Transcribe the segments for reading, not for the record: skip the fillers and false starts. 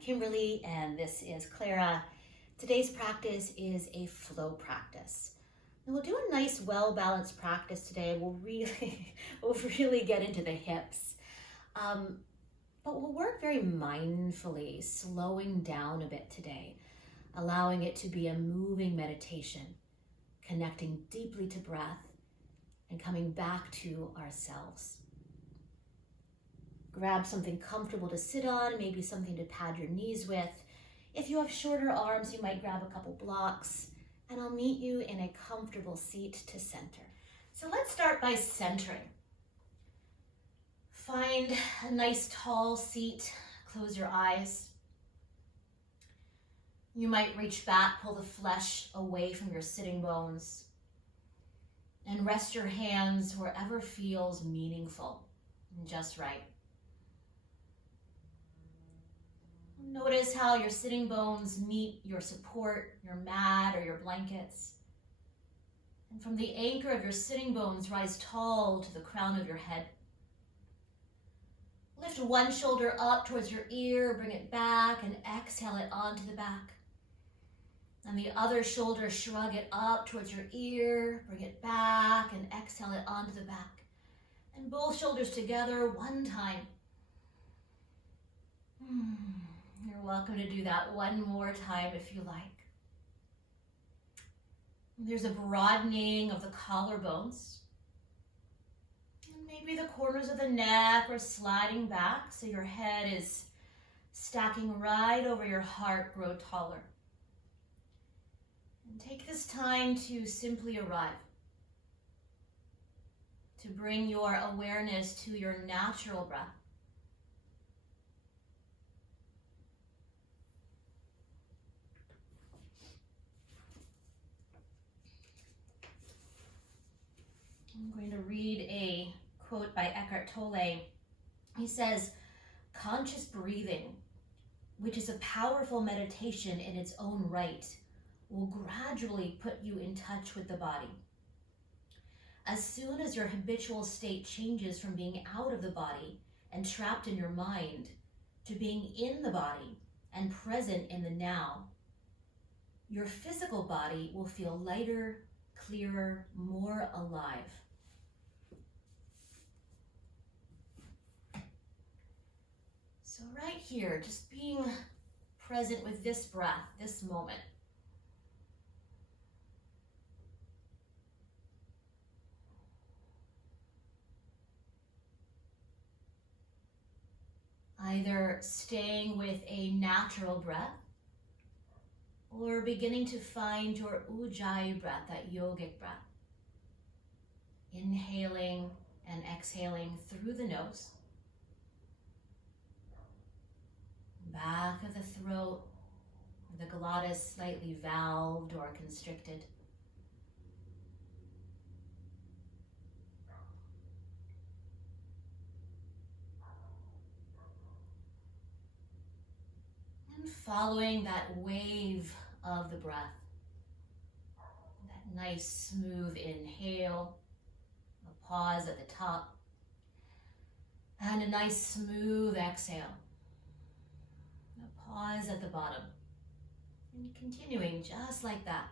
Kimberly and this is Clara. Today's practice is a flow practice. And we'll do a nice, well-balanced practice today. We'll really get into the hips. But we'll work very mindfully, slowing down a bit today, allowing it to be a moving meditation, connecting deeply to breath and coming back to ourselves. Grab something comfortable to sit on, maybe something to pad your knees with. If you have shorter arms, you might grab a couple blocks, and I'll meet you in a comfortable seat to center. So let's start by centering. Find a nice tall seat, close your eyes. You might reach back, pull the flesh away from your sitting bones, and rest your hands wherever feels meaningful and just right. Notice how your sitting bones meet your support, your mat or your blankets. And from the anchor of your sitting bones, rise tall to the crown of your head. Lift one shoulder up towards your ear, bring it back, and exhale it onto the back. And the other shoulder, shrug it up towards your ear, bring it back, and exhale it onto the back. And both shoulders together one time. You're welcome to do that one more time if you like. There's a broadening of the collarbones. And maybe the corners of the neck are sliding back so your head is stacking right over your heart, grow taller. And take this time to simply arrive, to bring your awareness to your natural breath. I'm going to read a quote by Eckhart Tolle. He says, "Conscious breathing, which is a powerful meditation in its own right, will gradually put you in touch with the body. As soon as your habitual state changes from being out of the body and trapped in your mind to being in the body and present in the now, your physical body will feel lighter, clearer, more alive." So right here, just being present with this breath, this moment. Either staying with a natural breath or beginning to find your ujjayi breath, that yogic breath. Inhaling and exhaling through the nose. Back of the throat, the glottis slightly valved or constricted. And following that wave of the breath, that nice smooth inhale, a pause at the top, and a nice smooth exhale. Pause at the bottom, and continuing just like that.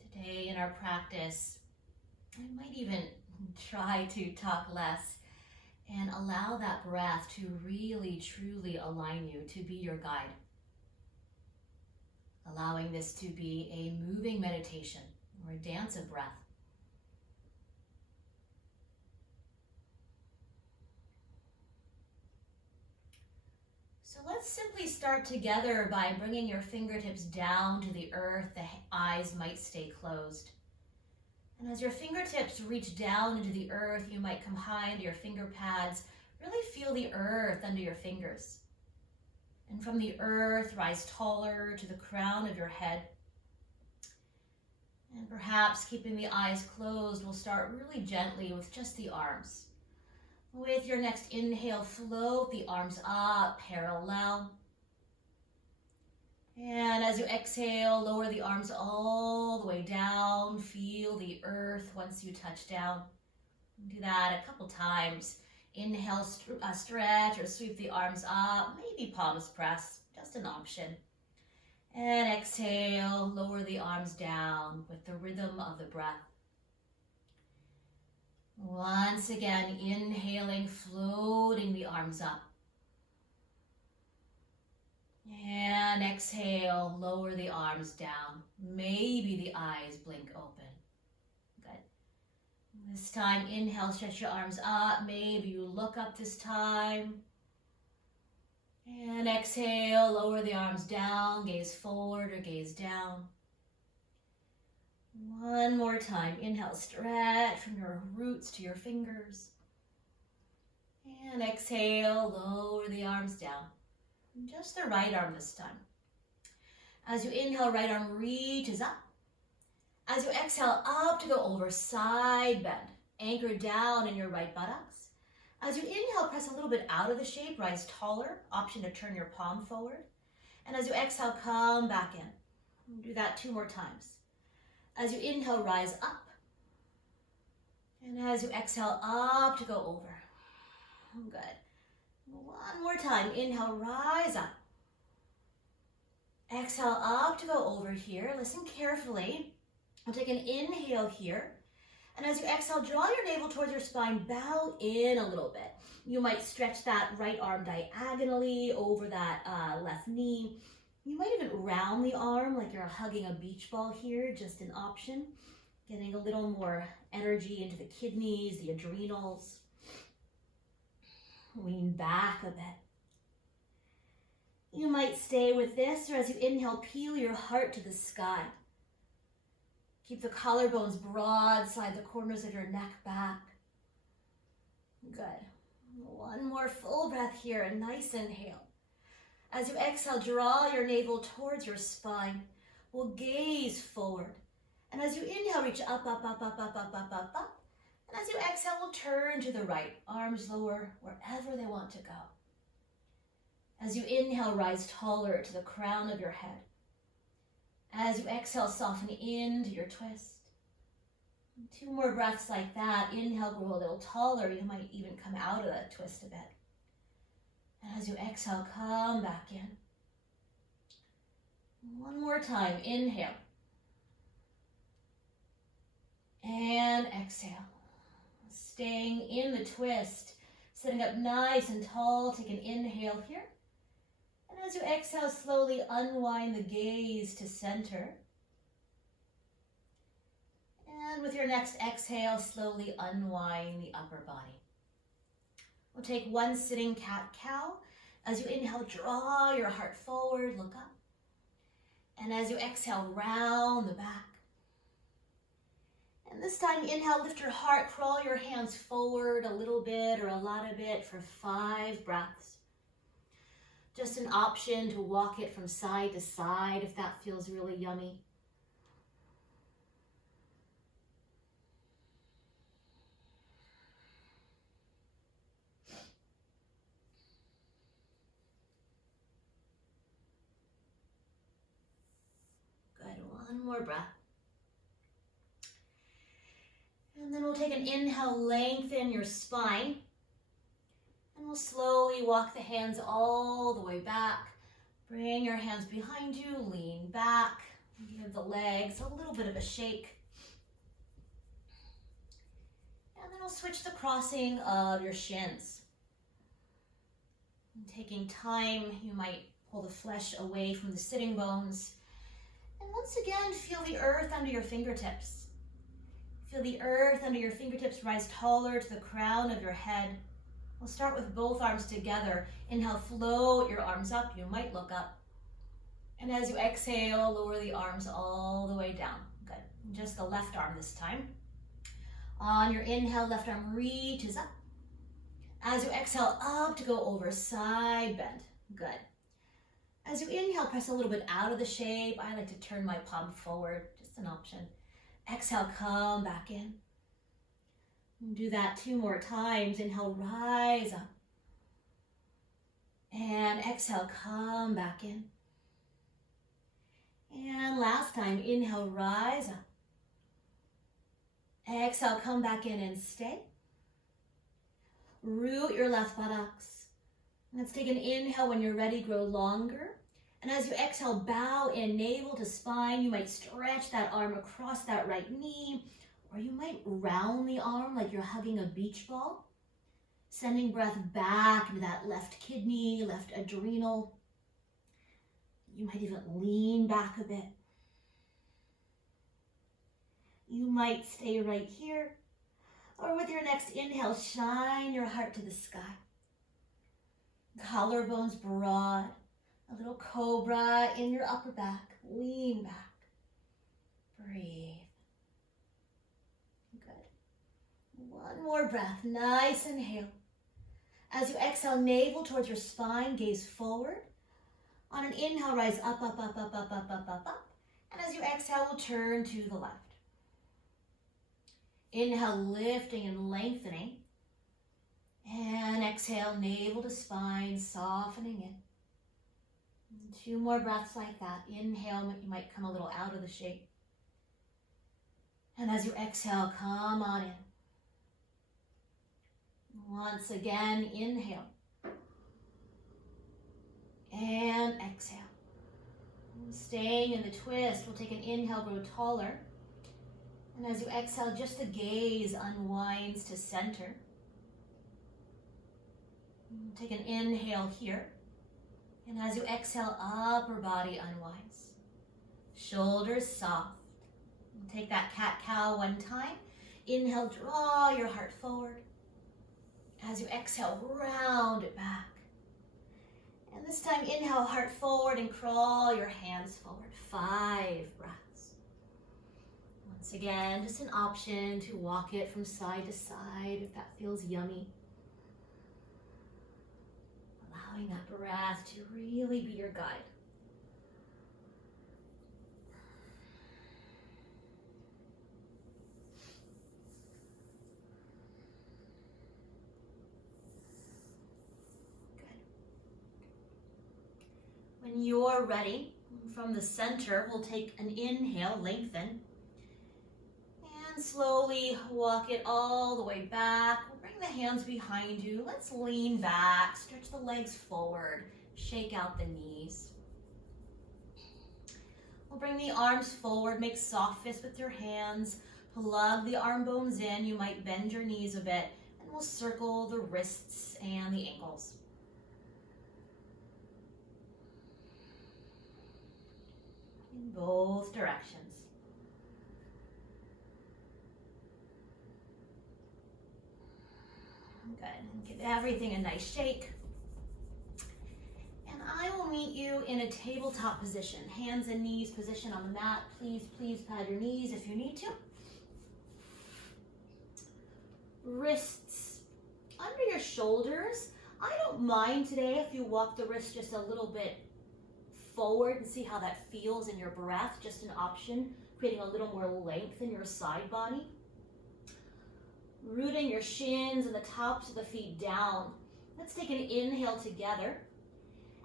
Today in our practice, I might even try to talk less and allow that breath to really, truly align you, to be your guide. Allowing this to be a moving meditation or a dance of breath. So let's simply start together by bringing your fingertips down to the earth. The eyes might stay closed. And as your fingertips reach down into the earth, you might come high into your finger pads. Really feel the earth under your fingers. And from the earth, rise taller to the crown of your head. And perhaps keeping the eyes closed, we'll start really gently with just the arms. With your next inhale, float the arms up, parallel. as you exhale, lower the arms all the way down. Feel the earth once you touch down. Do that a couple times. Inhale, stretch or sweep the arms up. Maybe palms press, just an option. And exhale, lower the arms down with the rhythm of the breath. Once again, inhaling, floating the arms up. And exhale, lower the arms down. Maybe the eyes blink open. Good. This time, inhale, stretch your arms up. Maybe you look up this time. And exhale, lower the arms down, gaze forward or gaze down. One more time. Inhale, stretch from your roots to your fingers. And exhale, lower the arms down. Just the right arm this time. As you inhale, right arm reaches up. As you exhale, up to go over, side bend. Anchor down in your right buttocks. As you inhale, press a little bit out of the shape, rise taller. Option to turn your palm forward. And as you exhale, come back in. Do that 2 more times. As you inhale, rise up. And as you exhale, up to go over. Good. One more time. Inhale, rise up. Exhale, up to go over here. Listen carefully. We'll take an inhale here. And as you exhale, draw your navel towards your spine. Bow in a little bit. You might stretch that right arm diagonally over that left knee. You might even round the arm like you're hugging a beach ball here. Just an option. Getting a little more energy into the kidneys, the adrenals. Lean back a bit. You might stay with this, or as you inhale, peel your heart to the sky. Keep the collarbones broad, slide the corners of your neck back. Good. One more full breath here, a nice inhale. As you exhale, draw your navel towards your spine. We'll gaze forward. And as you inhale, reach up, up, up, up, up, up, up, up, up. And as you exhale, we'll turn to the right. Arms lower wherever they want to go. As you inhale, rise taller to the crown of your head. As you exhale, soften into your twist. 2 more breaths like that. Inhale, grow a little taller. You might even come out of that twist a bit. And as you exhale, come back in. One more time. Inhale. And exhale. Staying in the twist. Sitting up nice and tall. Take an inhale here. And as you exhale, slowly unwind the gaze to center. And with your next exhale, slowly unwind the upper body. We'll take 1 sitting cat-cow. As you inhale, draw your heart forward, look up. And as you exhale, round the back. And this time, inhale, lift your heart, crawl your hands forward a little bit or a lot of it for 5 breaths. Just an option to walk it from side to side if that feels really yummy. Good, 1 more breath. And then we'll take an inhale, lengthen your spine. And we'll slowly walk the hands all the way back. Bring your hands behind you, lean back. Give the legs a little bit of a shake. And then we'll switch the crossing of your shins. And taking time, you might pull the flesh away from the sitting bones. And once again, feel the earth under your fingertips. Feel the earth under your fingertips rise taller to the crown of your head. We'll start with both arms together. Inhale, float your arms up. You might look up. And as you exhale, lower the arms all the way down. Good. Just the left arm this time. On your inhale, left arm reaches up. As you exhale, up to go over, side bend. Good. As you inhale, press a little bit out of the shape. I like to turn my palm forward, just an option. Exhale, come back in. Do that 2 more times. Inhale, rise up. And exhale, come back in. And last time, inhale, rise up. Exhale, come back in and stay. Root your left buttocks. Let's take an inhale. When you're ready, grow longer. And as you exhale, bow in, navel to spine. You might stretch that arm across that right knee, or you might round the arm like you're hugging a beach ball. Sending breath back into that left kidney, left adrenal. You might even lean back a bit. You might stay right here, or with your next inhale, shine your heart to the sky. Collarbones broad, a little cobra in your upper back. Lean back. Breathe. Good. One more breath. Nice inhale. As you exhale, navel towards your spine, gaze forward. On an inhale, rise up, up, up, up, up, up, up, up, up. And as you exhale, we'll turn to the left. Inhale, lifting and lengthening. And exhale, navel to spine, softening in. 2 more breaths like that. Inhale, you might come a little out of the shape. And as you exhale, come on in. Once again, inhale. And exhale. Staying in the twist, we'll take an inhale, grow taller. And as you exhale, just the gaze unwinds to center. Take an inhale here. And as you exhale, upper body unwinds. Shoulders soft. Take that cat-cow one time. Inhale, draw your heart forward. As you exhale, round it back. And this time, inhale, heart forward and crawl your hands forward. 5 breaths. Once again, just an option to walk it from side to side if that feels yummy. Allowing that breath to really be your guide. Good. When you're ready, from the center, we'll take an inhale, lengthen. And slowly walk it all the way back. We'll bring the hands behind you. Let's lean back, stretch the legs forward, shake out the knees. We'll bring the arms forward, make soft fists with your hands. Plug the arm bones in. You might bend your knees a bit. And we'll circle the wrists and the ankles. In both directions. Good. Give everything a nice shake. And I will meet you in a tabletop position. Hands and knees position on the mat. Please pad your knees if you need to. Wrists under your shoulders. I don't mind today if you walk the wrist just a little bit forward and see how that feels in your breath. Just an option, creating a little more length in your side body. Rooting your shins and the tops of the feet down. Let's take an inhale together.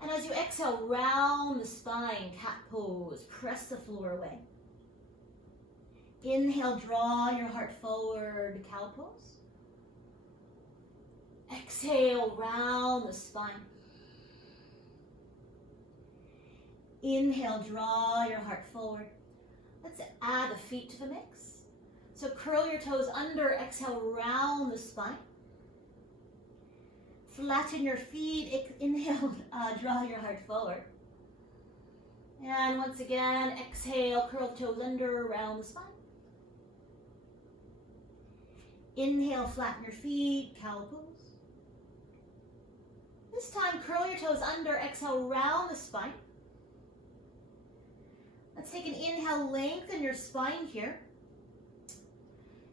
And as you exhale, round the spine, cat pose. Press the floor away. Inhale, draw your heart forward, cow pose. Exhale, round the spine. Inhale, draw your heart forward. Let's add the feet to the mix. So curl your toes under, exhale, round the spine. Flatten your feet, inhale, draw your heart forward. And once again, exhale, curl the toes under, round the spine. Inhale, flatten your feet, cow pose. This time, curl your toes under, exhale, round the spine. Let's take an inhale, lengthen your spine here.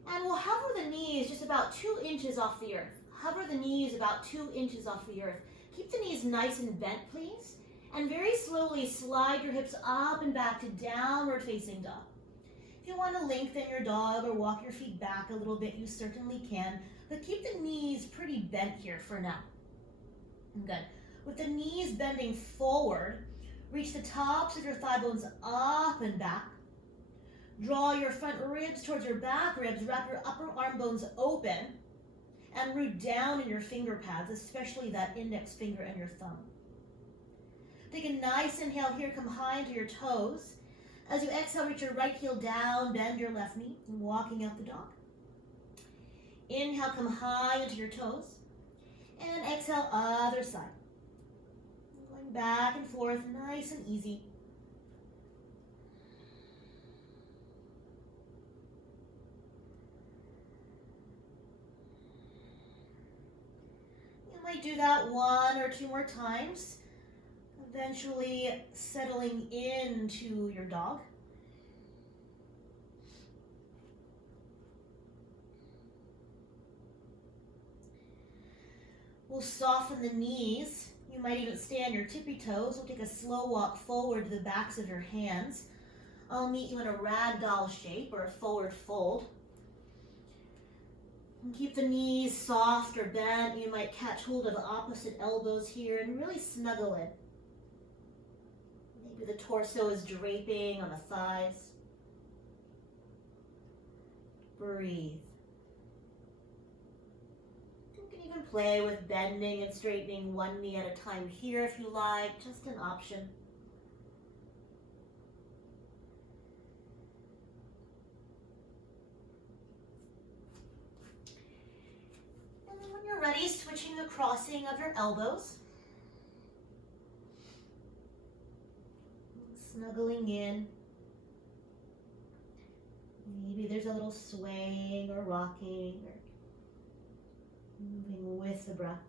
And we'll hover the knees just about 2 inches off the earth. Hover the knees about 2 inches off the earth. Keep the knees nice and bent, please. And very slowly slide your hips up and back to downward facing dog. If you want to lengthen your dog or walk your feet back a little bit, you certainly can. But keep the knees pretty bent here for now. Good. With the knees bending forward, Reach the tops of your thigh bones up and back. Draw your front ribs towards your back ribs. Wrap your upper arm bones open and root down in your finger pads, especially that index finger and your thumb. Take a nice inhale here. Come high into your toes. As you exhale, reach your right heel down, bend your left knee, walking out the dog. Inhale, come high into your toes. And exhale, other side. Going back and forth, nice and easy. You might do that 1 or 2 more times, eventually settling into your dog. We'll soften the knees. You might even stay on your tippy toes. We'll take a slow walk forward to the backs of your hands. I'll meet you in a ragdoll shape or a forward fold. And keep the knees soft or bent. You might catch hold of the opposite elbows here and really snuggle in. Maybe the torso is draping on the thighs. Breathe. You can play with bending and straightening one knee at a time here if you like, just an option. And then when you're ready, switching the crossing of your elbows. Snuggling in. Maybe there's a little swaying or rocking or moving with the breath.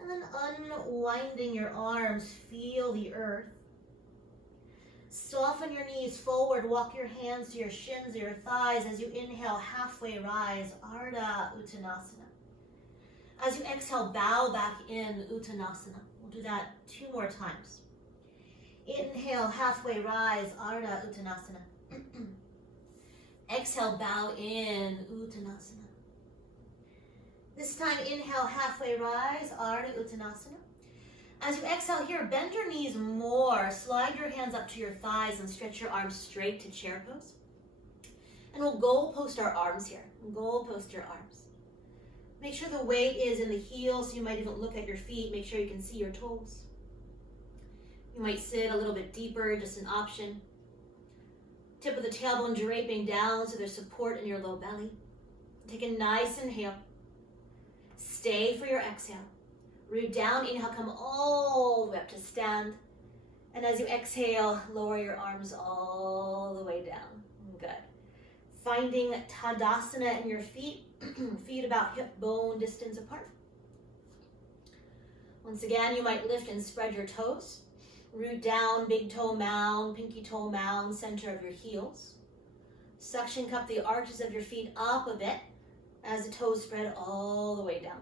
And then unwinding your arms, feel the earth. Soften your knees forward, walk your hands to your shins or your thighs as you inhale, halfway rise, Ardha Uttanasana. As you exhale, bow back in Uttanasana. We'll do that 2 more times. Inhale, halfway rise, Ardha Uttanasana. Exhale, bow in, Uttanasana. This time, inhale, halfway rise, Ardha Uttanasana. As you exhale here, bend your knees more. Slide your hands up to your thighs and stretch your arms straight to chair pose. And we'll goal post our arms here. Goal post your arms. Make sure the weight is in the heels, so you might even look at your feet. Make sure you can see your toes. You might sit a little bit deeper, just an option. Tip of the tailbone draping down so there's support in your low belly. Take a nice inhale. Stay for your exhale. Root down, inhale, come all the way up to stand. And as you exhale, lower your arms all the way down. Good. Finding Tadasana in your feet, feet about hip bone distance apart. Once again, you might lift and spread your toes. Root down, big toe mound, pinky toe mound, center of your heels. Suction cup the arches of your feet up a bit as the toes spread all the way down.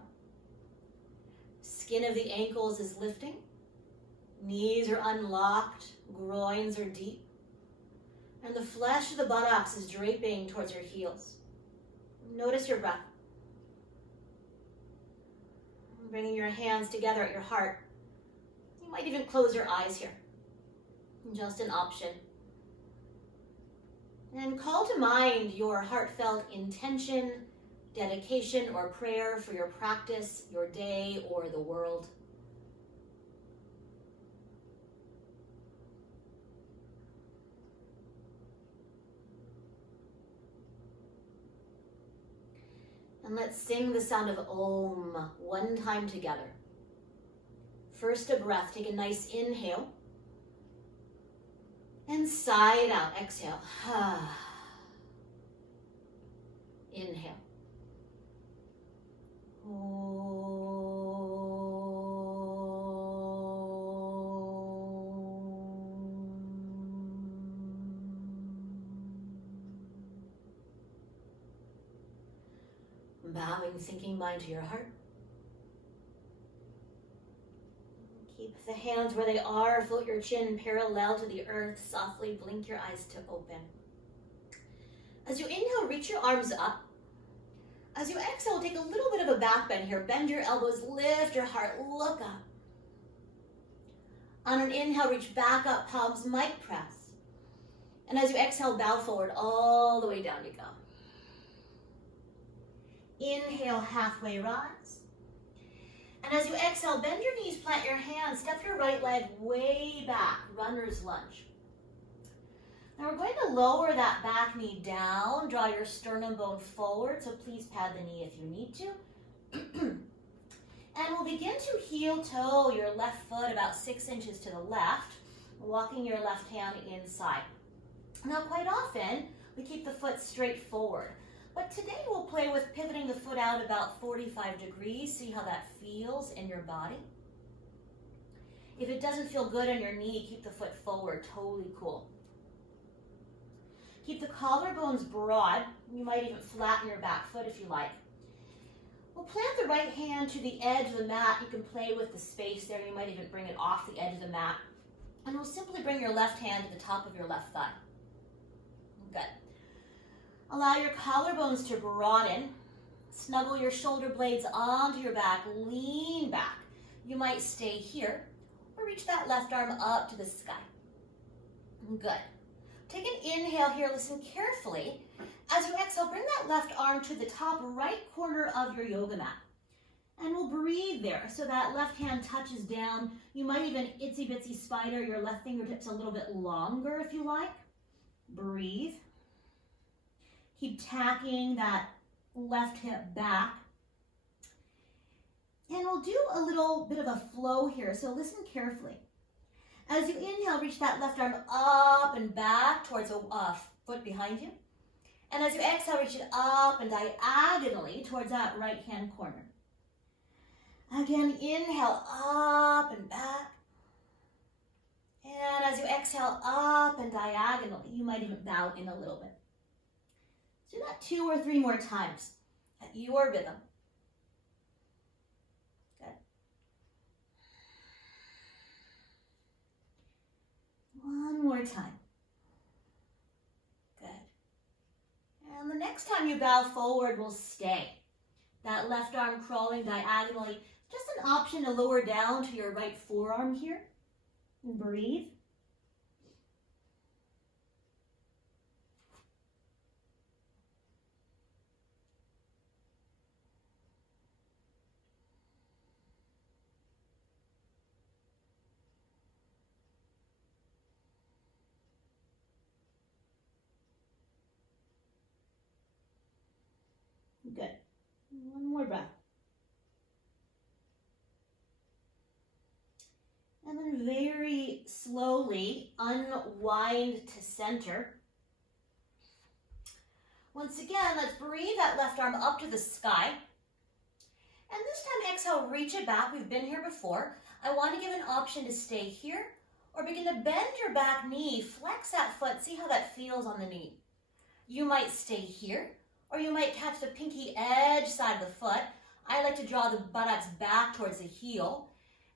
Skin of the ankles is lifting. Knees are unlocked, groins are deep. And the flesh of the buttocks is draping towards your heels. Notice your breath. Bringing your hands together at your heart. You might even close your eyes here. Just an option. And call to mind your heartfelt intention, dedication, or prayer for your practice, your day, or the world. And let's sing the sound of Om one time together. First a breath, take a nice inhale. And sigh it out, exhale. Inhale. Bowing, sinking mind to your heart. Keep the hands where they are. Float your chin parallel to the earth. Softly blink your eyes to open. As you inhale, reach your arms up. As you exhale, take a little bit of a back bend here. Bend your elbows, lift your heart, look up. On an inhale, reach back up, palms mic press. And as you exhale, bow forward, all the way down you go. Inhale, halfway rise. And as you exhale, bend your knees, plant your hands, step your right leg way back, runner's lunge. Now we're going to lower that back knee down, draw your sternum bone forward, so please pad the knee if you need to. And we'll begin to heel toe your left foot about 6 inches to the left, walking your left hand inside. Now quite often, we keep the foot straight forward. But today we'll play with pivoting the foot out about 45 degrees, see how that feels in your body. If it doesn't feel good on your knee, keep the foot forward, totally cool. Keep the collarbones broad. You might even flatten your back foot if you like. We'll plant the right hand to the edge of the mat. You can play with the space there. You might even bring it off the edge of the mat. And we'll simply bring your left hand to the top of your left thigh. Good. Allow your collarbones to broaden. Snuggle your shoulder blades onto your back. Lean back. You might stay here or reach that left arm up to the sky. Good. Take an inhale here. Listen carefully. As you exhale, bring that left arm to the top right corner of your yoga mat. And we'll breathe there so that left hand touches down. You might even itsy bitsy spider your left fingertips a little bit longer if you like. Breathe. Keep tacking that left hip back. And we'll do a little bit of a flow here, so listen carefully. As you inhale, reach that left arm up and back towards a foot behind you. And as you exhale, reach it up and diagonally towards that right hand corner. Again, inhale, up and back. And as you exhale, up and diagonally. You might even bow in a little bit. Do that 2 or 3 more times at your rhythm. Good. One more time. Good. And the next time you bow forward, we'll stay. That left arm crawling diagonally. Just an option to lower down to your right forearm here. And breathe. Good. One more breath. And then very slowly unwind to center. Once again, let's breathe that left arm up to the sky. And this time, exhale, reach it back. We've been here before. I want to give an option to stay here or begin to bend your back knee. Flex that foot. See how that feels on the knee. You might stay here, or you might catch the pinky edge side of the foot. I like to draw the buttocks back towards the heel,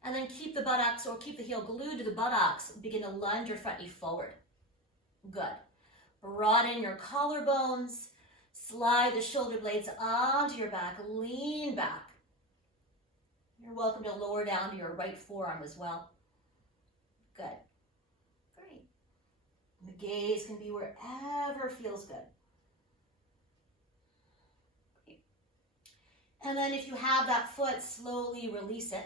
and then keep the buttocks or keep the heel glued to the buttocks. Begin to lunge your front knee forward. Good. Broaden your collarbones. Slide the shoulder blades onto your back. Lean back. You're welcome to lower down to your right forearm as well. Good. Great. The gaze can be wherever feels good. Great. And then if you have that foot, slowly release it.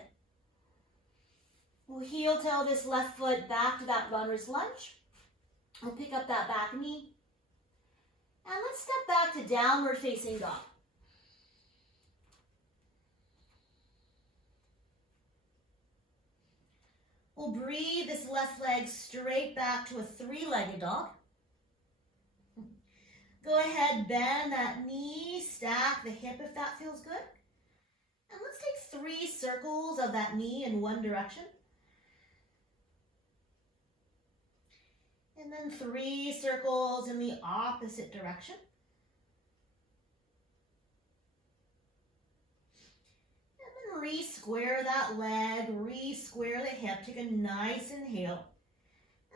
We'll heel toe this left foot back to that runner's lunge. We'll pick up that back knee. And let's step back to downward facing dog. We'll breathe this left leg straight back to a 3-legged dog. Go ahead, bend that knee, stack the hip if that feels good. And let's take 3 circles of that knee in one direction. And then 3 circles in the opposite direction. And then re-square that leg, re-square the hip. Take a nice inhale.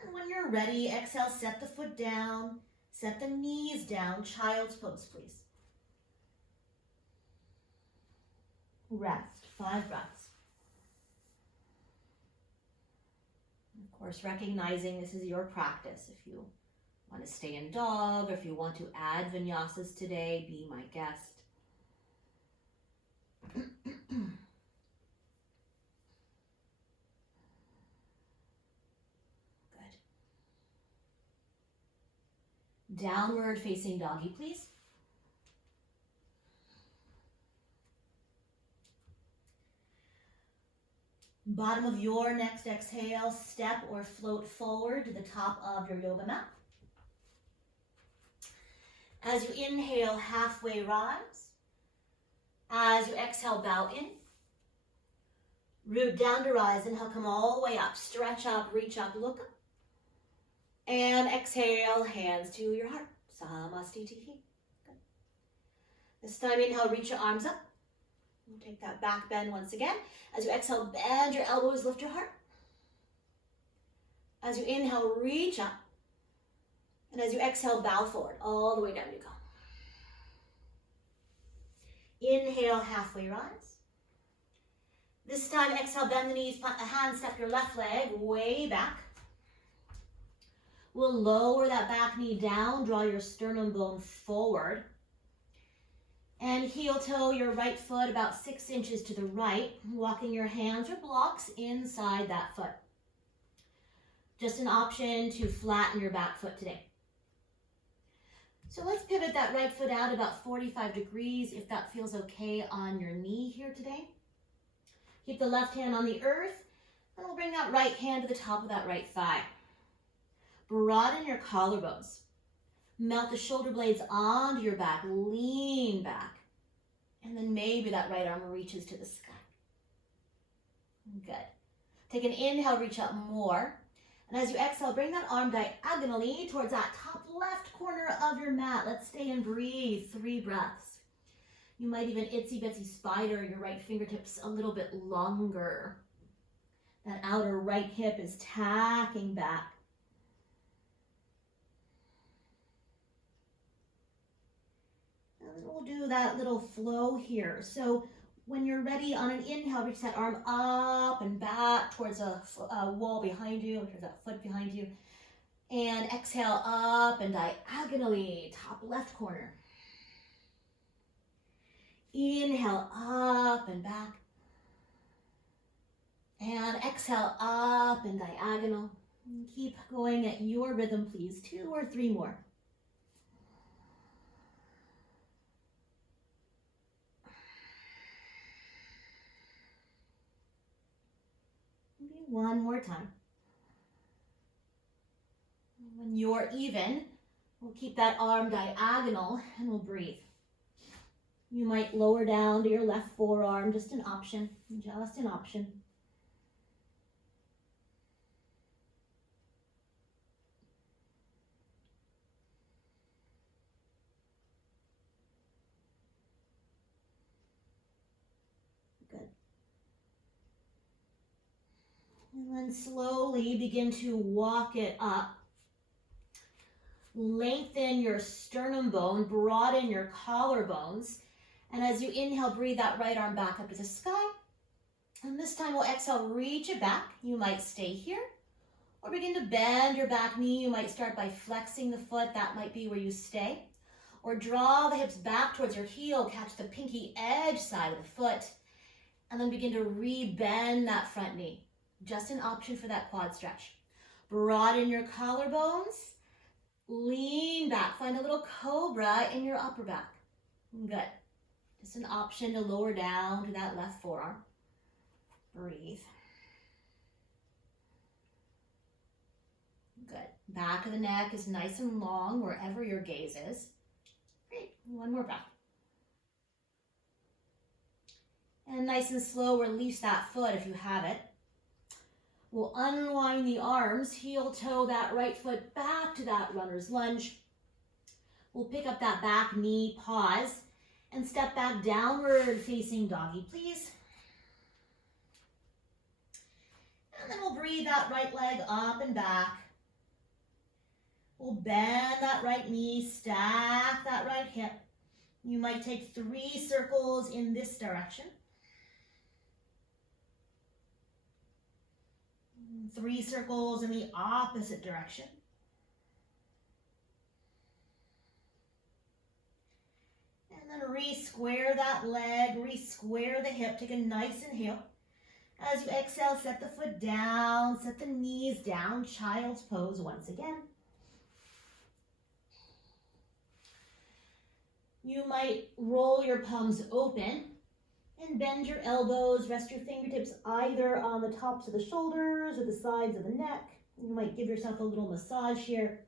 And when you're ready, exhale, set the foot down, set the knees down. Child's pose, please. rest. 5 breaths. Of course, recognizing this is your practice. If you want to stay in dog, or if you want to add vinyasas today, be my guest. Downward facing doggy, please. Bottom of your next exhale, step or float forward to the top of your yoga mat. As you inhale, halfway rise. As you exhale, bow in. Root down to rise. Inhale, come all the way up. Stretch up, reach up, look up. And exhale, hands to your heart. Samastitihi. Good. This time, inhale, reach your arms up. We'll take that back bend once again. As you exhale, bend your elbows, lift your heart. As you inhale, reach up. And as you exhale, bow forward. All the way down you go. Inhale, halfway rise. This time, exhale, bend the knees, plant a hand, step your left leg way back. We'll lower that back knee down, draw your sternum bone forward. And heel toe your right foot about 6 inches to the right, walking your hands or blocks inside that foot. Just an option to flatten your back foot today. So let's pivot that right foot out about 45 degrees if that feels okay on your knee here today. Keep the left hand on the earth, and we'll bring that right hand to the top of that right thigh. Broaden your collarbones. Melt the shoulder blades onto your back, lean back. And then maybe that right arm reaches to the sky. Good. Take an inhale, reach up more. And as you exhale, bring that arm diagonally towards that top left corner of your mat. Let's stay and breathe. 3 breaths. You might even itsy bitsy spider your right fingertips a little bit longer. That outer right hip is tacking back. And we'll do that little flow here. So when you're ready, on an inhale, reach that arm up and back towards a wall behind you, towards that foot behind you. And exhale up and diagonally, top left corner. Inhale up and back. And exhale up and diagonal. And keep going at your rhythm, please. 2 or 3 more. Maybe 1 more time. When you're even, we'll keep that arm diagonal and we'll breathe. You might lower down to your left forearm, just an option, just an option. Good. And then slowly begin to walk it up. Lengthen your sternum bone, broaden your collarbones. And as you inhale, breathe that right arm back up to the sky. And this time we'll exhale, reach it back. You might stay here or begin to bend your back knee. You might start by flexing the foot. That might be where you stay. Or draw the hips back towards your heel. Catch the pinky edge side of the foot. And then begin to re-bend that front knee. Just an option for that quad stretch. Broaden your collarbones. Lean back. Find a little cobra in your upper back. Good. Just an option to lower down to that left forearm. Breathe. Good. Back of the neck is nice and long wherever your gaze is. Great. 1 more breath. And nice and slow, release that foot if you have it. We'll unwind the arms, heel toe that right foot back to that runner's lunge. We'll pick up that back knee, pause, and step back downward facing doggy, please. And then we'll breathe that right leg up and back. We'll bend that right knee, stack that right hip. You might take 3 circles in this direction. 3 circles in the opposite direction. And then re-square that leg, re-square the hip. Take a nice inhale. As you exhale, set the foot down, set the knees down, child's pose once again. You might roll your palms open and bend your elbows, rest your fingertips either on the tops of the shoulders or the sides of the neck. You might give yourself a little massage here.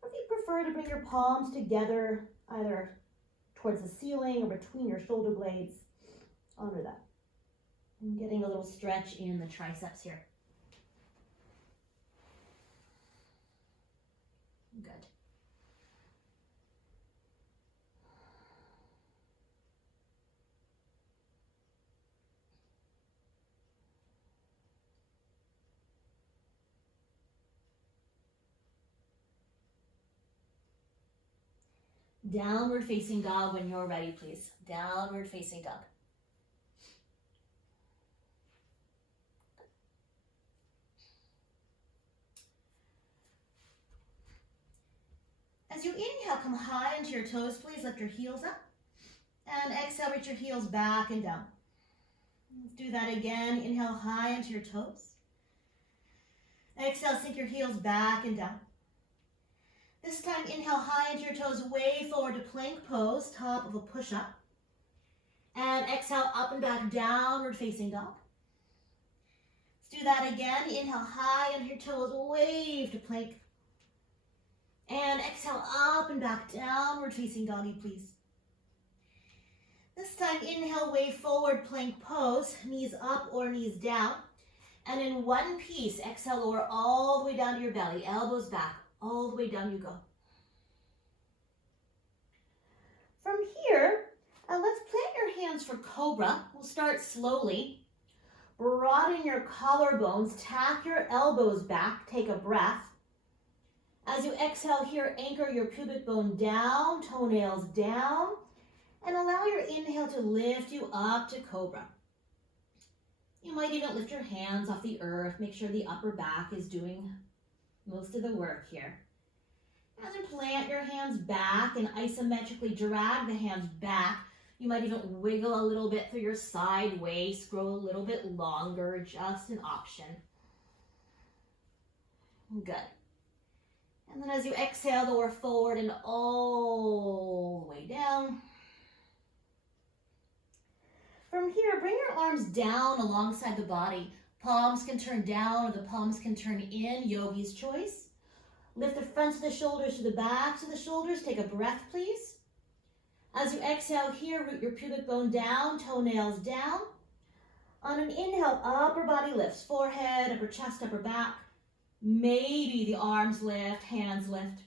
Or if you prefer to bring your palms together, either towards the ceiling or between your shoulder blades, honor that. I'm getting a little stretch in the triceps here. Good. Downward facing dog when you're ready, please. Downward facing dog. As you inhale, come high into your toes, please. Lift your heels up. And exhale, reach your heels back and down. Let's do that again. Inhale high into your toes. Exhale, sink your heels back and down. This time, inhale high into your toes, way forward to plank pose, top of a push-up. And exhale, up and back, downward facing dog. Let's do that again. Inhale high into your toes, wave to plank. And exhale, up and back, downward facing doggy, please. This time, inhale, wave forward, plank pose, knees up or knees down. And in one piece, exhale, lower all the way down to your belly, elbows back, all the way down you go. From here, let's plant your hands for cobra. We'll start slowly. Broaden your collarbones, tap your elbows back, take a breath. As you exhale here, anchor your pubic bone down, toenails down, and allow your inhale to lift you up to cobra. You might even lift your hands off the earth, make sure the upper back is doing most of the work here. As you plant your hands back and isometrically drag the hands back, you might even wiggle a little bit through your side waist, grow a little bit longer, just an option. Good. And then as you exhale, lower forward and all the way down. From here, bring your arms down alongside the body. Palms can turn down or the palms can turn in, yogi's choice. Lift the fronts of the shoulders to the backs of the shoulders. Take a breath, please. As you exhale here, root your pubic bone down, toenails down. On an inhale, upper body lifts, forehead, upper chest, upper back. Maybe the arms lift, hands lift.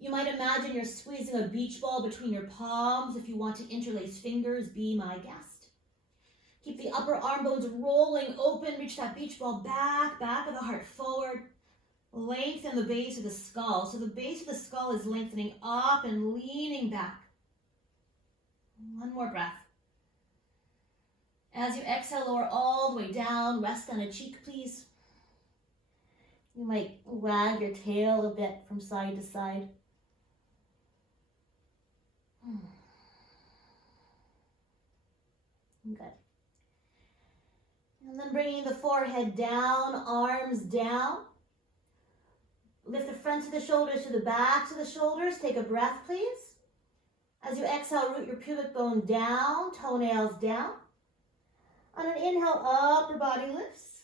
You might imagine you're squeezing a beach ball between your palms. If you want to interlace fingers, be my guest. Keep the upper arm bones rolling open. Reach that beach ball back, back of the heart forward. Lengthen the base of the skull. So the base of the skull is lengthening up and leaning back. One more breath. As you exhale, lower all the way down. Rest on a cheek, please. You might wag your tail a bit from side to side. Good. And then bringing the forehead down, arms down. Lift the fronts of the shoulders to the backs of the shoulders. Take a breath, please. As you exhale, root your pubic bone down, toenails down. On an inhale, upper body lifts.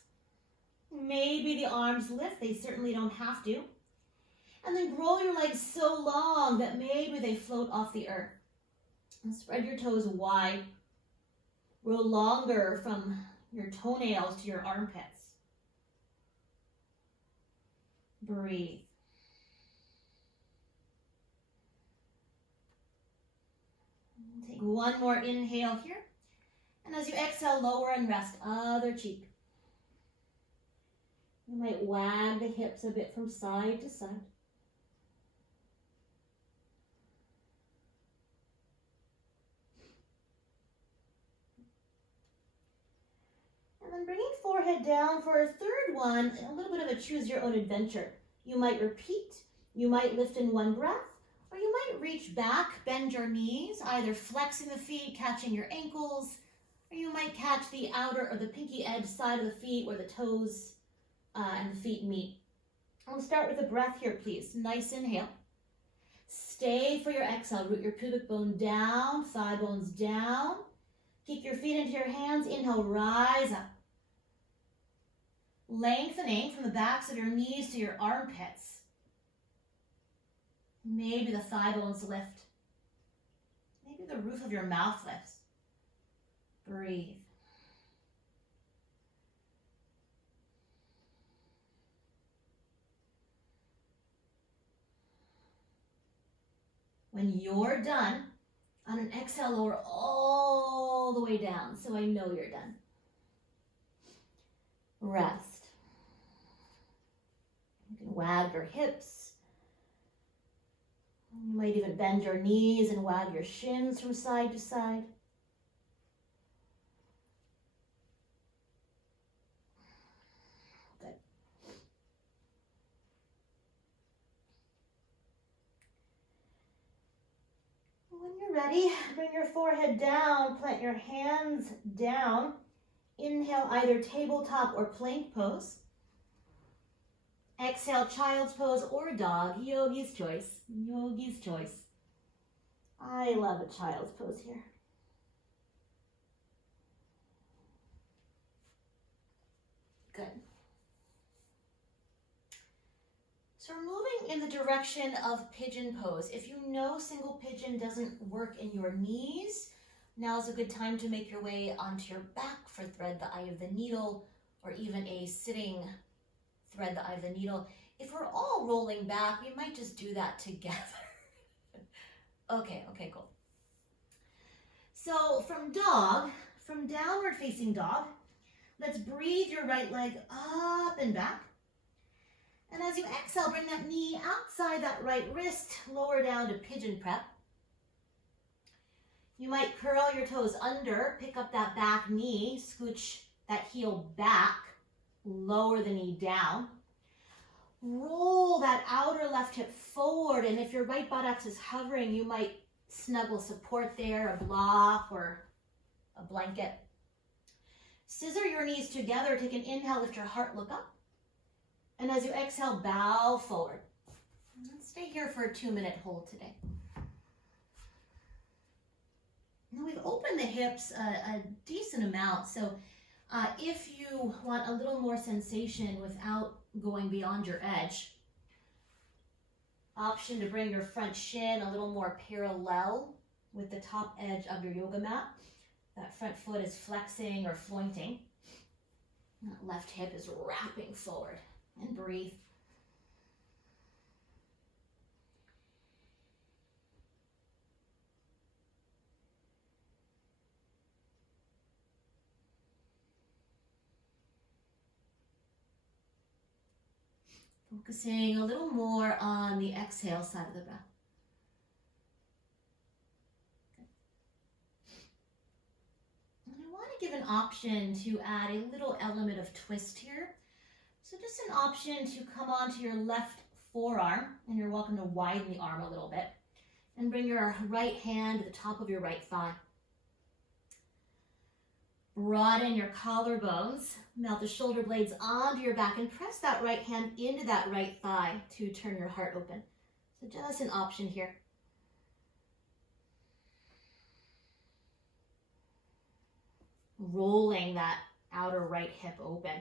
Maybe the arms lift. They certainly don't have to. And then grow your legs so long that maybe they float off the earth. And spread your toes wide. Grow longer from your toenails to your armpits. Breathe. Take one more inhale here. And as you exhale, lower and rest, other cheek. You might wag the hips a bit from side to side. And And then bringing forehead down for a third one, a little bit of a choose your own adventure. You might repeat, you might lift in one breath, or you might reach back, bend your knees, either flexing the feet, catching your ankles, or you might catch the outer or the pinky edge side of the feet where the toes and the feet meet. We'll start with a breath here, please. Nice inhale. Stay for your exhale. Root your pubic bone down, thigh bones down. Keep your feet into your hands. Inhale, rise up. Lengthening from the backs of your knees to your armpits. Maybe the thigh bones lift. Maybe the roof of your mouth lifts. Breathe. When you're done, on an exhale, lower all the way down so I know you're done. Rest. You can wag your hips. You might even bend your knees and wag your shins from side to side. Good. When you're ready, bring your forehead down, plant your hands down. Inhale, either tabletop or plank pose. Exhale, child's pose or dog, yogi's choice. Yogi's choice. I love a child's pose here. Good. So we're moving in the direction of pigeon pose. If you know single pigeon doesn't work in your knees, now is a good time to make your way onto your back for thread the eye of the needle, or even a sitting thread the eye of the needle. If we're all rolling back, we might just do that together. Okay, cool. So from downward facing dog, let's breathe your right leg up and back. And as you exhale, bring that knee outside that right wrist, lower down to pigeon prep. You might curl your toes under, pick up that back knee, scooch that heel back, lower the knee down. Roll that outer left hip forward, and if your right buttocks is hovering, you might snuggle support there, a block or a blanket. Scissor your knees together, take an inhale, lift your heart, look up. And as you exhale, bow forward. And stay here for a 2-minute hold today. Now we've opened the hips a decent amount, so if you want a little more sensation without going beyond your edge, option to bring your front shin a little more parallel with the top edge of your yoga mat. That front foot is flexing or flointing. That left hip is wrapping forward. And breathe. Focusing a little more on the exhale side of the breath. And I want to give an option to add a little element of twist here. So just an option to come onto your left forearm, and you're welcome to widen the arm a little bit, and bring your right hand to the top of your right thigh. Broaden your collarbones, melt the shoulder blades onto your back, and press that right hand into that right thigh to turn your heart open. So just an option here. Rolling that outer right hip open.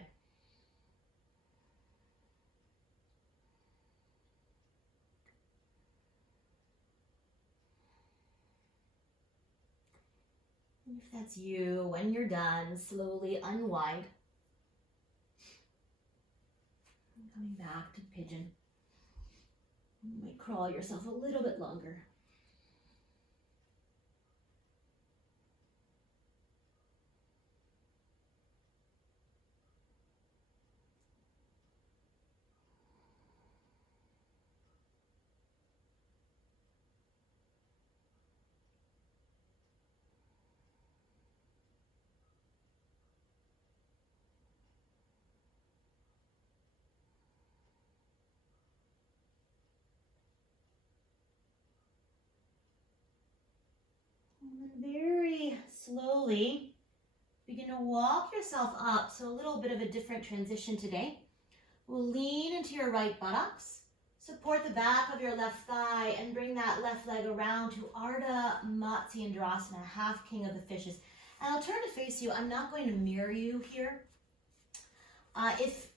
If that's you, when you're done, slowly unwind. Coming back to pigeon. You might crawl yourself a little bit longer. And very slowly begin to walk yourself up. So a little bit of a different transition today. We'll lean into your right buttocks. Support the back of your left thigh and bring that left leg around to Ardha Matsyendrasana, half king of the fishes. And I'll turn to face you. I'm not going to mirror you here. If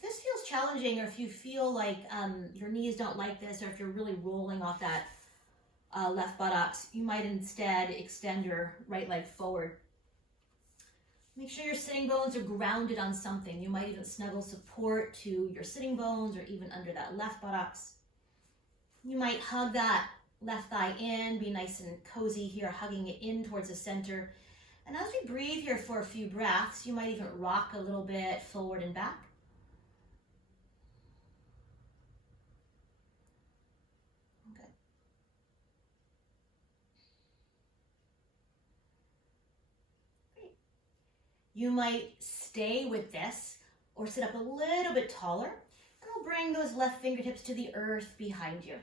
this feels challenging, or if you feel like your knees don't like this, or if you're really rolling off that left buttocks, you might instead extend your right leg forward. Make sure your sitting bones are grounded on something. You might even snuggle support to your sitting bones or even under that left buttocks. You might hug that left thigh in, be nice and cozy here, hugging it in towards the center. And as we breathe here for a few breaths, you might even rock a little bit forward and back. Okay. Great. You might stay with this or sit up a little bit taller, and we'll bring those left fingertips to the earth behind you.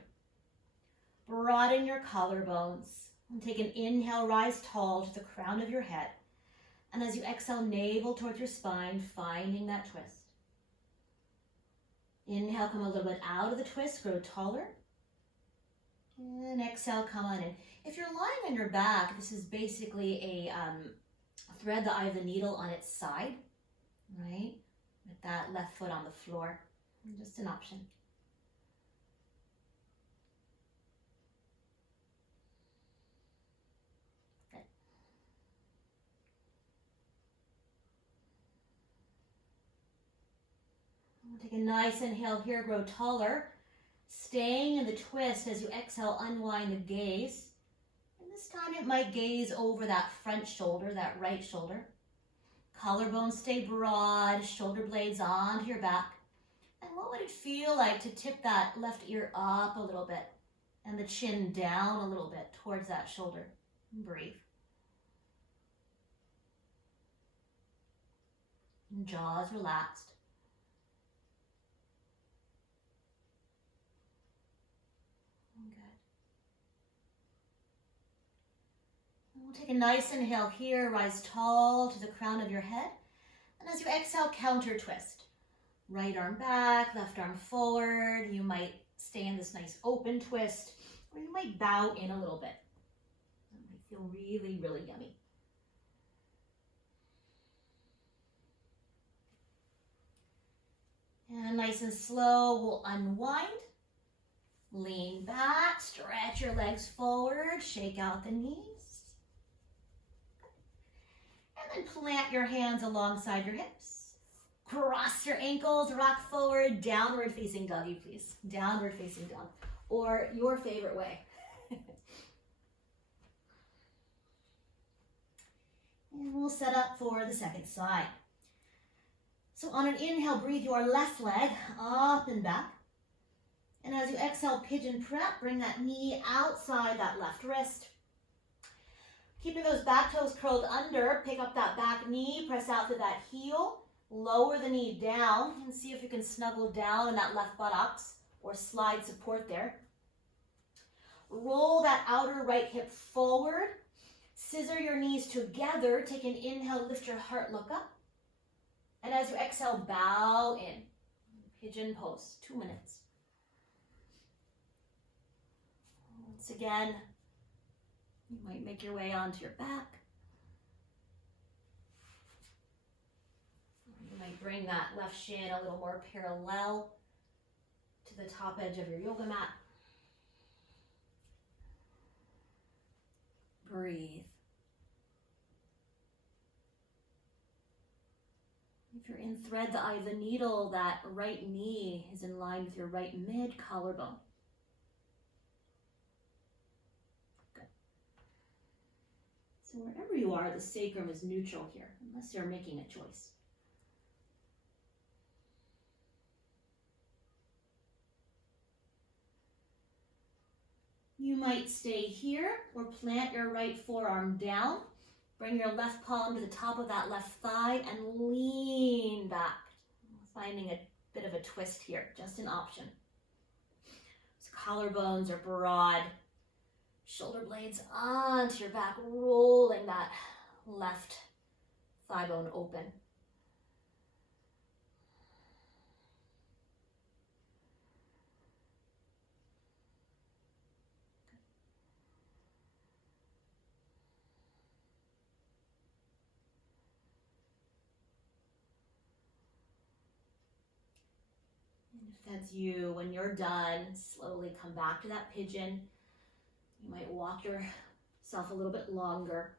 Broaden your collarbones. And take an inhale, rise tall to the crown of your head. And as you exhale, navel towards your spine, finding that twist. Inhale, come a little bit out of the twist, grow taller. And exhale, come on in. If you're lying on your back, this is basically a thread the eye of the needle on its side, right? With that left foot on the floor. Just an option. Take a nice inhale here, grow taller. Staying in the twist as you exhale, unwind the gaze. And this time it might gaze over that front shoulder, that right shoulder. Collarbones stay broad, shoulder blades onto your back. And what would it feel like to tip that left ear up a little bit and the chin down a little bit towards that shoulder? Breathe. And jaws relaxed. Take a nice inhale here, rise tall to the crown of your head. And as you exhale, counter twist. Right arm back, left arm forward. You might stay in this nice open twist, or you might bow in a little bit. That might feel really, really yummy. And nice and slow, we'll unwind. Lean back, stretch your legs forward, shake out the knees. And plant your hands alongside your hips. Cross your ankles, rock forward, downward facing doggy, please. Downward facing dog, or your favorite way. And we'll set up for the second side. So on an inhale, breathe your left leg up and back. And as you exhale, pigeon prep, bring that knee outside that left wrist. Keeping those back toes curled under, pick up that back knee, press out to that heel, lower the knee down, and see if you can snuggle down in that left buttocks or slide support there. Roll that outer right hip forward, scissor your knees together, take an inhale, lift your heart, look up. And as you exhale, bow in. Pigeon pose, 2 minutes. Once again, you might make your way onto your back. You might bring that left shin a little more parallel to the top edge of your yoga mat. Breathe. If you're in thread the eye of the needle, that right knee is in line with your right mid collarbone. Good. So wherever you are, the sacrum is neutral here, unless you're making a choice. You might stay here or plant your right forearm down. Bring your left palm to the top of that left thigh and lean back. Finding a bit of a twist here, just an option. So collarbones are broad. Shoulder blades onto your back, rolling that left thigh bone open. And if that's you, when you're done, slowly come back to that pigeon. You might walk yourself a little bit longer.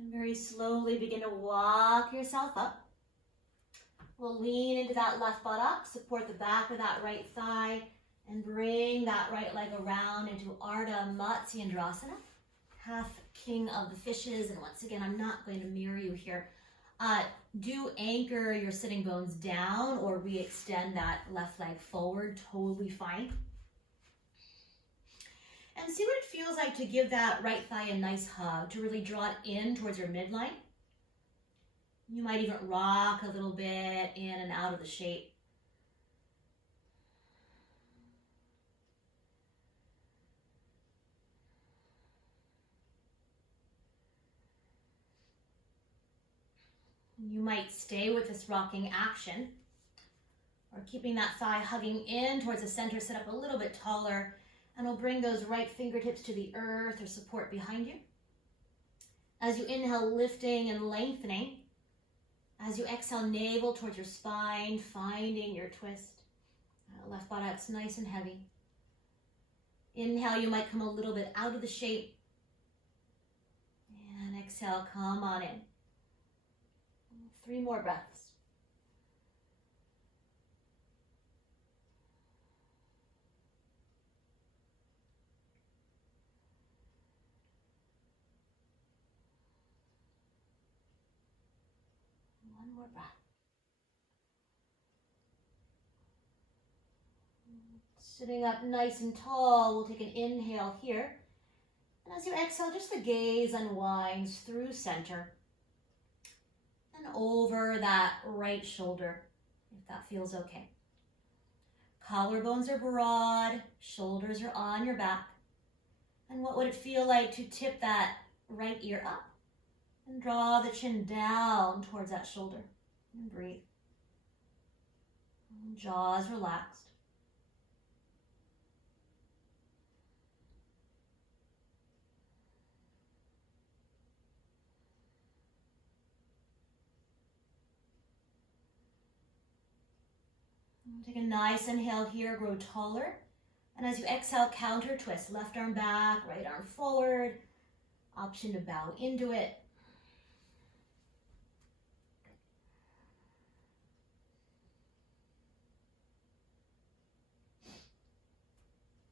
And very slowly begin to walk yourself up. We'll lean into that left buttock, support the back of that right thigh, and bring that right leg around into Ardha Matsyendrasana, half king of the fishes. And once again, I'm not going to mirror you here. Do anchor your sitting bones down or re-extend that left leg forward, totally fine. And see what it feels like to give that right thigh a nice hug, to really draw it in towards your midline. You might even rock a little bit in and out of the shape. You might stay with this rocking action, or keeping that thigh hugging in towards the center, sit up a little bit taller. And we'll bring those right fingertips to the earth or support behind you. As you inhale, lifting and lengthening. As you exhale, navel towards your spine, finding your twist. Left buttocks nice and heavy. Inhale, you might come a little bit out of the shape. And exhale, come on in. 3 more breaths. One more breath. Sitting up nice and tall, we'll take an inhale here. And as you exhale, just the gaze unwinds through center and over that right shoulder, if that feels okay. Collarbones are broad, shoulders are on your back. And what would it feel like to tip that right ear up and draw the chin down towards that shoulder? And breathe. Jaws relaxed. Take a nice inhale here, grow taller. And as you exhale, counter twist. Left arm back, right arm forward. Option to bow into it.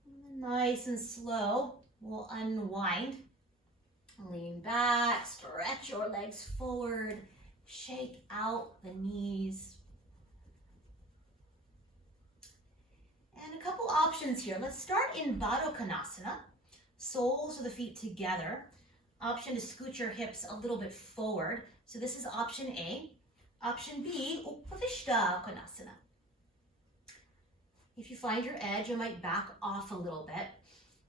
And nice and slow, we'll unwind. Lean back, stretch your legs forward. Shake out the knees. And a couple options here. Let's start in Baddha Konasana, soles of the feet together. Option to scoot your hips a little bit forward. So this is option A. Option B, Upavishta Konasana. If you find your edge, you might back off a little bit.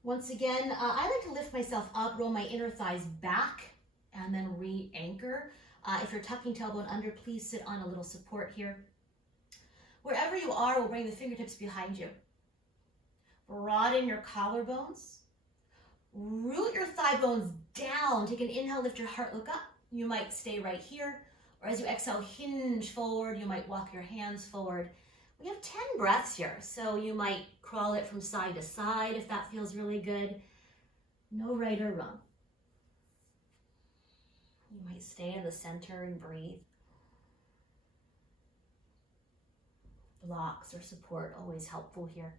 Once again, I like to lift myself up, roll my inner thighs back, and then re-anchor. If you're tucking tailbone under, please sit on a little support here. Wherever you are, we'll bring the fingertips behind you. Broaden your collarbones. Root your thigh bones down. Take an inhale, lift your heart, look up. You might stay right here. Or as you exhale, hinge forward. You might walk your hands forward. We have 10 breaths here, so you might crawl it from side to side if that feels really good. No right or wrong. You might stay in the center and breathe. Blocks or support always helpful here.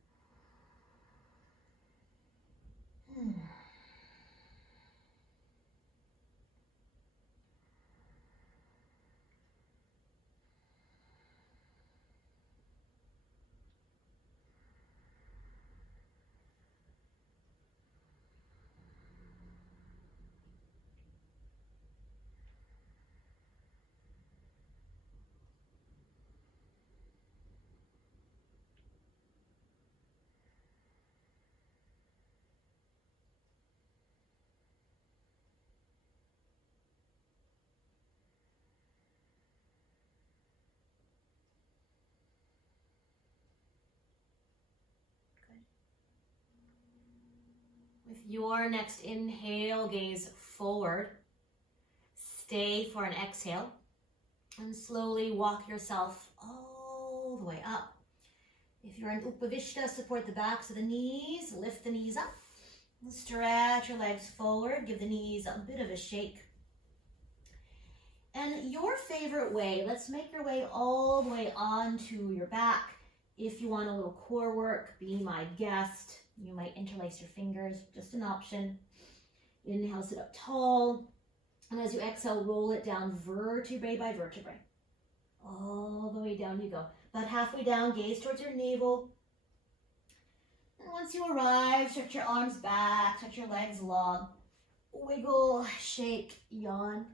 With your next inhale, gaze forward. Stay for an exhale. And slowly walk yourself all the way up. If you're in Upavishta, support the backs of the knees. Lift the knees up. Stretch your legs forward. Give the knees a bit of a shake. And your favorite way, let's make your way all the way onto your back. If you want a little core work, be my guest. You might interlace your fingers, just an option. Inhale, sit up tall. And as you exhale, roll it down vertebrae by vertebrae. All the way down you go. About halfway down, gaze towards your navel. And once you arrive, stretch your arms back, stretch your legs long. Wiggle, shake, yawn.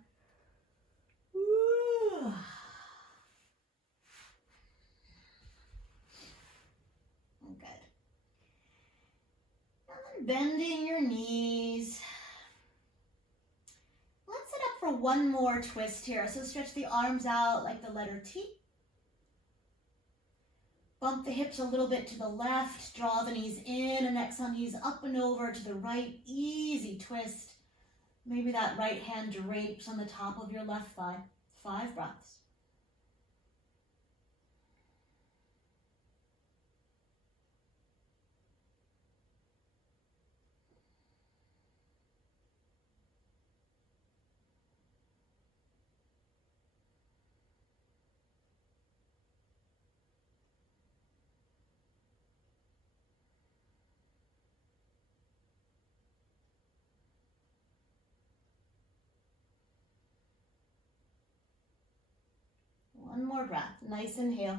Ooh. Good. And then bending your knees. Let's set up for one more twist here. So stretch the arms out like the letter T. Bump the hips a little bit to the left. Draw the knees in and exhale, knees up and over to the right. Easy twist. Maybe that right hand drapes on the top of your left thigh. 5 breaths. One more breath. Nice inhale.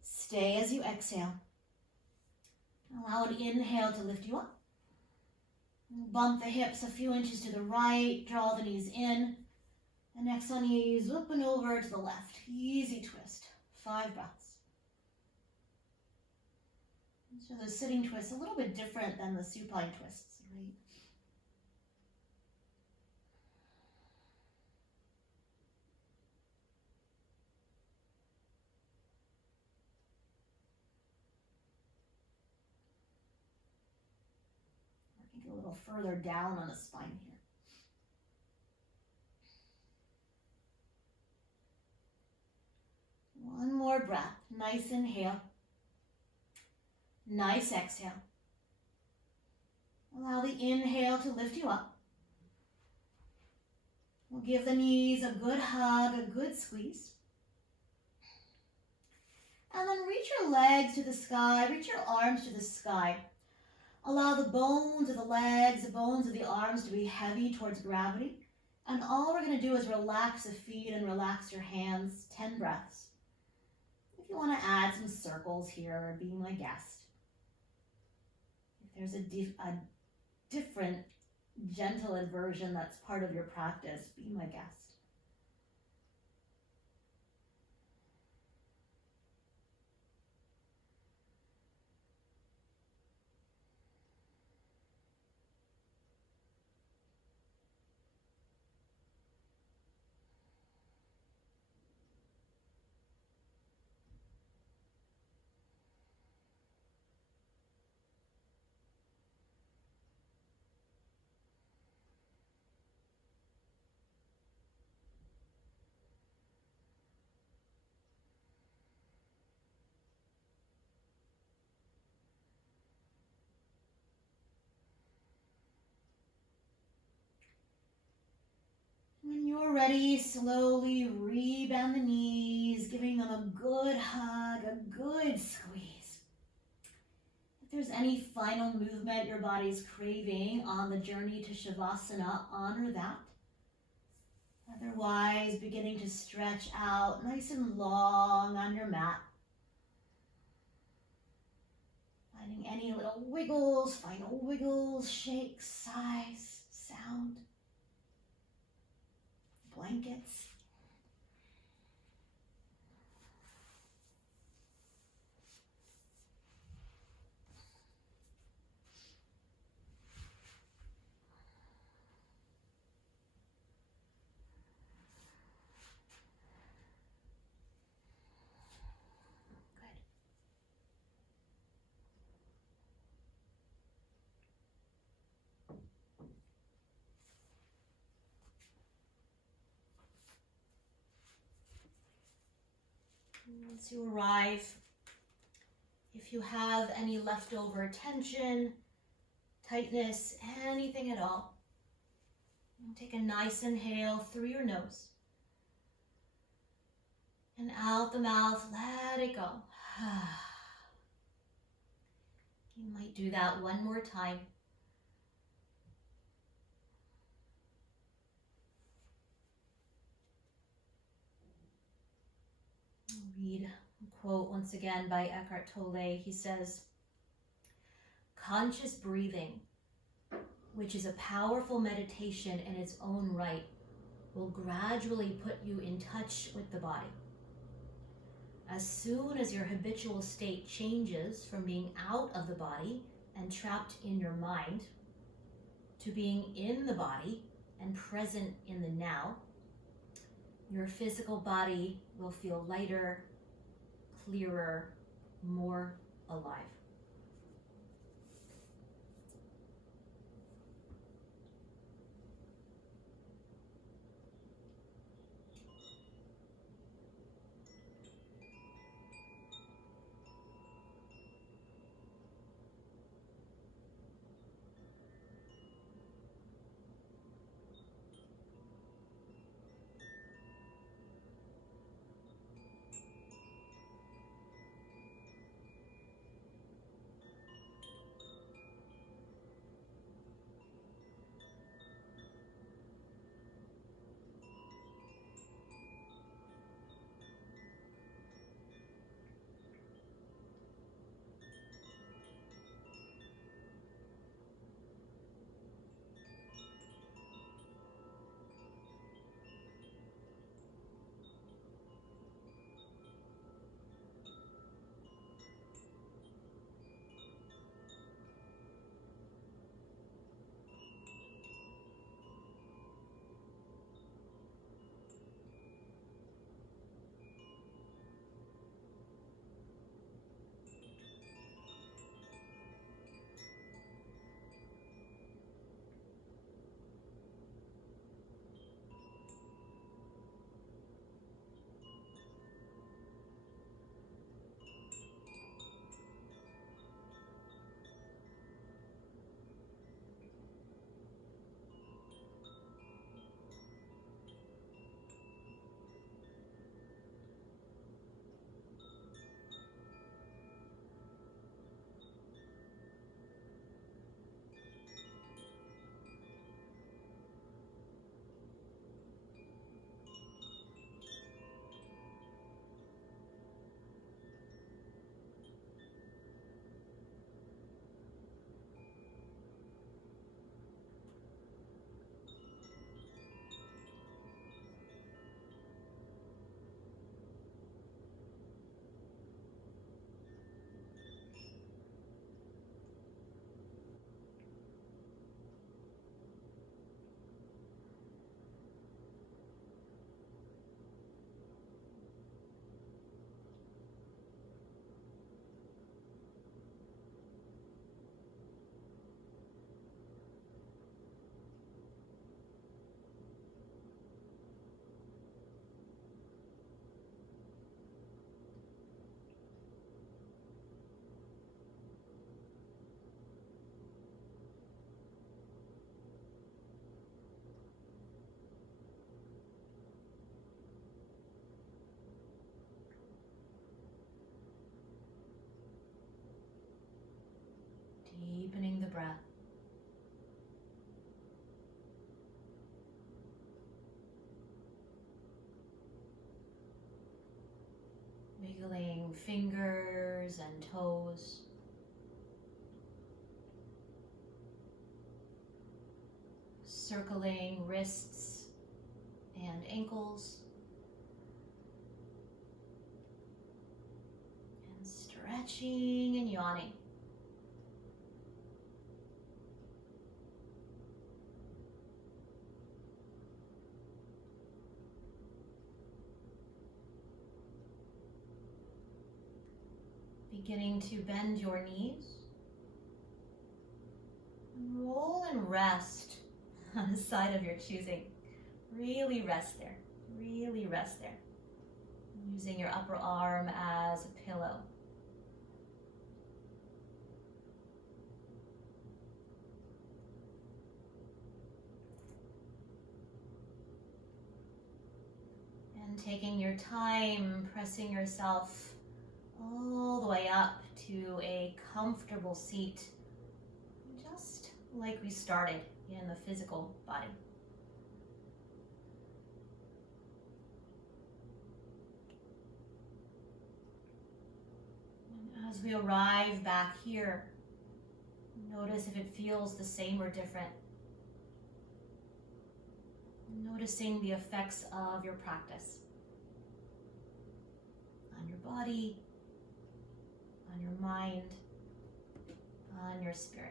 Stay as you exhale. Allow an inhale to lift you up. Bump the hips a few inches to the right. Draw the knees in. And exhale, knees up and over to the left. Easy twist. 5 breaths. So the sitting twist, a little bit different than the supine twists, right? Working a little further down on the spine here. One more breath. Nice inhale. Nice exhale. Allow the inhale to lift you up. We'll give the knees a good hug, a good squeeze. And then reach your legs to the sky, reach your arms to the sky. Allow the bones of the legs, the bones of the arms to be heavy towards gravity. And all we're going to do is relax the feet and relax your hands. 10 breaths. If you want to add some circles here, be my guest. If there's a different gentle inversion that's part of your practice, be my guest. you're ready, slowly rebend the knees, giving them a good hug, a good squeeze. If there's any final movement your body's craving on the journey to Shavasana, honor that. Otherwise, beginning to stretch out nice and long on your mat. Finding any little wiggles, final wiggles, shakes, sighs, sound. Blankets. Once you arrive, if you have any leftover tension, tightness, anything at all, take a nice inhale through your nose. And out the mouth, let it go. You might do that one more time. I'll read a quote once again by Eckhart Tolle. He says, "Conscious breathing, which is a powerful meditation in its own right, will gradually put you in touch with the body. As soon as your habitual state changes from being out of the body and trapped in your mind to being in the body and present in the now, your physical body will feel lighter, clearer, more alive." Deepening the breath. Wiggling fingers and toes. Circling wrists and ankles. And stretching and yawning. Beginning to bend your knees. Roll and rest on the side of your choosing. Really rest there. Really rest there. Using your upper arm as a pillow. And taking your time, pressing yourself all the way up to a comfortable seat, just like we started in the physical body. And as we arrive back here, notice if it feels the same or different. Noticing the effects of your practice on your body, on your mind, on your spirit.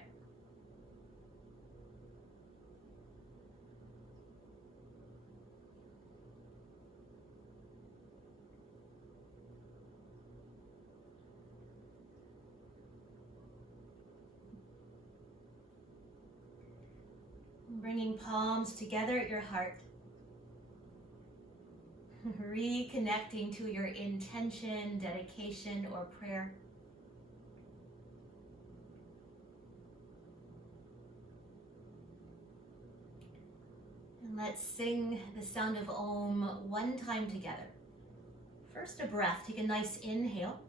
Bringing palms together at your heart. Reconnecting to your intention, dedication, or prayer. And let's sing the sound of Om one time together. First a breath, take a nice inhale.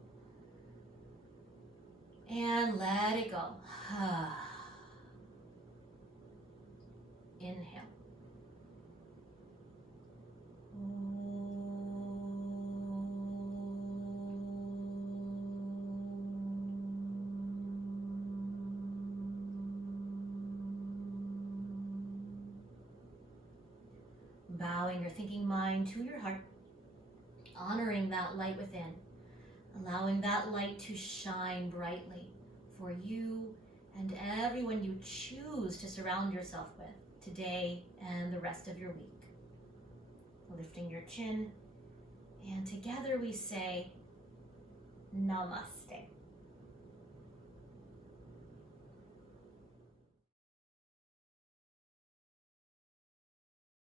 And let it go. Inhale. Bowing your thinking mind to your heart, honoring that light within, allowing that light to shine brightly for you and everyone you choose to surround yourself with today and the rest of your week. Lifting your chin, and together we say, Namaste.